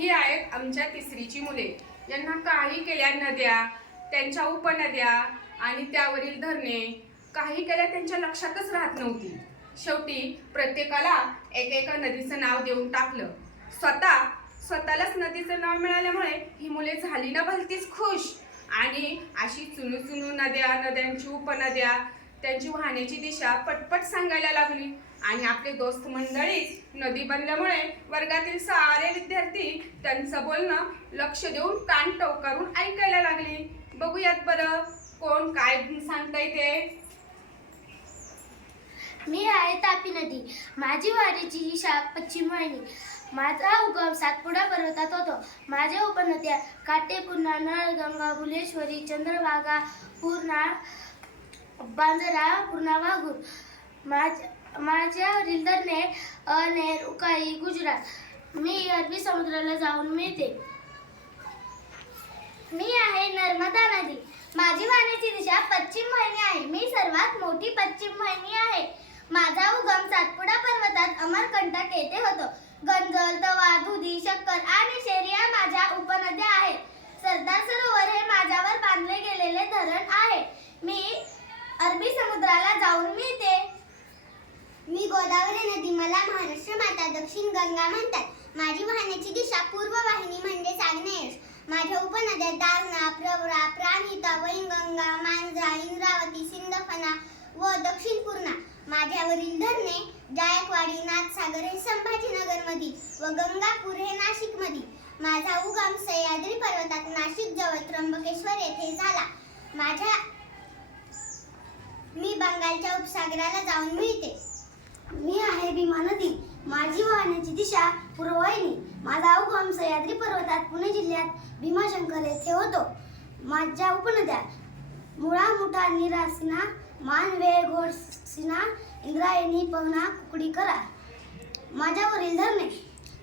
ही आहेत आमच्या तिसरीची मुले, ज्यांना काही केल्या नद्या, त्यांच्या उपनद्या आणि त्यावरील धरणे काही केल्या त्यांच्या लक्षातच राहत नव्हती. शेवटी प्रत्येकाला एकेका नदीचं नाव देऊन टाकलं. स्वतःलाच नदीचं नाव मिळाल्यामुळे ही मुले झाली ना भलतीच खुश आणि अशी चुनू चुनू नद्यांची उपनद्या त्यांची वाहण्याची दिशा पटपट सांगायला लागली. आणि आपले दोस्त मंडळीच नदी बनल्यामुळे वर्गातील सारे विद्यार्थी त्यांचं बोलणं लक्ष देऊन कान टवकारून ऐकायला लागले. बघूयात बरं कोण काय सांगताय ते. मी आहे तापी नदी. माझी वारीची ही शाख पश्चिम वाहिनी. माझा उगम सातपुडा पर्वतात होतो. माझ्या उपनद्या काटे, पूर्णा, नळगंगा, बुलेश्वरी, चंद्रभागा, पूर्णा, बांजरा, पूर्णा, वाघूर. माझ्यावरील धरणे अनेर, उकाई, गुजरात. मी अरबी समुद्राला जाऊन मिळते. मी आहे नर्मदा नदी. माझी वाहण्याची दिशा पश्चिम वाहिनी आहे. मी सर्वात मोठी पश्चिम वाहिनी आहे. माझा उगम सातपुडा पर्वतात अमरकंटक येथे होतो. गंजल, तवा, दुधी, शक्कर आणि शेर या माझ्या उपनद्या आहेत. सरदार सरोवर हे माझ्यावर बांधले गेलेले धरण आहे. मी अरबी समुद्राला जाऊन मिळते. मी गोदावरी नदी. मला महाराष्ट्र माता, दक्षिण गंगा म्हणतात. माझी वाहण्याची दिशा पूर्व वाहिनी म्हणजे आग्नेयेस. माझ्या उपनद्या दारणा, प्रवरा, प्राणहिता, वैनगंगा, मांजरा, इंद्रावती, सिंदफणा व दक्षिण पूर्णा. माझ्यावरील धरणे जायकवाडी, नाथसागर हे संभाजीनगरमधील व गंगापूर हे नाशिकमधील. माझा उगम सह्याद्री पर्वतात नाशिक जवळ त्र्यंबकेश्वर येथे झाला. मी बंगालच्या उपसागराला जाऊन मिळते. मी आहे भीमा नदी. माझी वाहण्याची दिशा पूर्व वाहिनी. माझा उगम सह्याद्री पर्वतात पुणे जिल्ह्यात भीमाशंकर येथे होतो. माझ्या उपनद्या मुळा, मुठा, निरासिना, मानवे, घोडसिना, इंद्रायणी, पवना, कुकडी, कराड. माझ्यावरील धरणे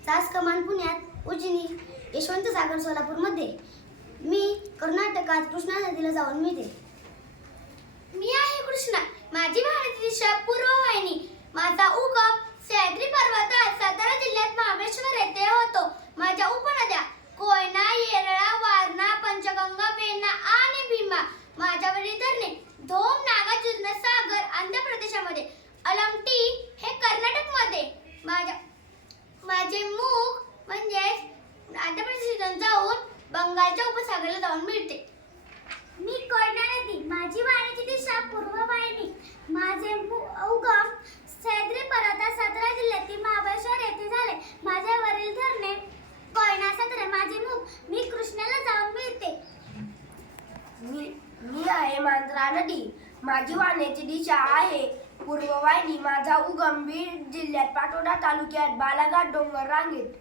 सास कमान पुण्यात, उजनी, यशवंत सागर सोलापूरमध्ये. मी कर्नाटकात कृष्णा नदीला जाऊन मिळते. मी आहे कृष्णा. माझी वाहण्याची दिशा पूर्व वाहिनी. माझा उगम सह्याद्री पर्वतात सातारा जिल्ह्यात महाबळेश्वर येथे होतो. माझ्या उपनद्या कोयना, येरळा, वारणा, पंचगंगा, वेण्णा आणि भीमा. माझ्यावरील धरणे धोम, नागार्जुन सागर आंध्र प्रदेशामध्ये, अलमटी हे कर्नाटकमध्ये. माझे मुख म्हणजेच आंध्र प्रदेशातून जाऊन बंगालच्या उपसागराला जाऊन मिळते. मी कोयना नदी. माझी वाहण्याची दिशा पूर्व वाहिनी. माझे उगम सह्याद्री पर्वतात सातारा जिल्ह्यातील महाबळेश्वर येथे झाले. माझ्यावरील धरणे कोयना, सातारा. माझे मुख मी कृष्णाला जाऊन मिळते. मी आहे मांजरा नदी. माझी वाहण्याची दिशा आहे पूर्व वाहिनी. माझा उगम बीड जिल्ह्यात पाटोदा तालुक्यात बालाघाट डोंगर रांगेत.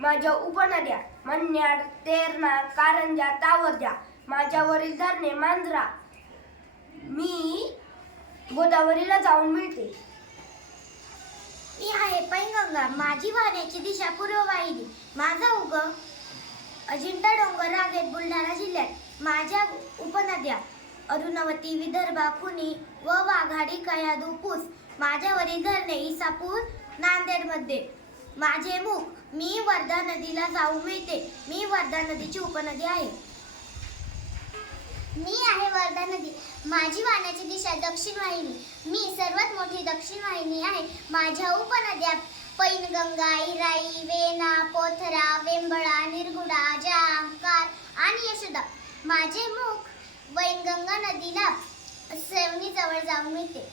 माझ्या उपनद्या मन्याड, तेरणा, कारंजा, तावरजा. माझ्यावरील धरणे मांजरा. मी गोदावरीला जाऊन मिळते. मी आहे पैनगंगा. माझी वाहण्याची दिशा पूर्व वाहिनी. माझा उगम अजिंठा डोंगर रांगेत बुलढाणा जिल्ह्यात. माझ्या उपनद्या अरुणवती, विदर्भा, खुनी व वाघाडी, कयाधू, पूस. माझ्यावरील धरणे इसापूर, नांदेडमध्ये. माझे मुख मी वर्धा नदीला जाऊन मिळते. मी वर्धा नदीची उपनदी आहे. मी आहे वर्धा नदी. माझी वाहण्याची दिशा दक्षिण वाहिनी. मी सर्वात मोठी दक्षिण वाहिनी आहे. माझ्या उपनद्या पैनगंगा, इराई, वेणा, पोथरा, वेंबळा, निरगुडा, जाम, कार आणि यशोदा. माझे मुख वैनगंगा नदीला सेवणी जवळ जाऊन मिळते.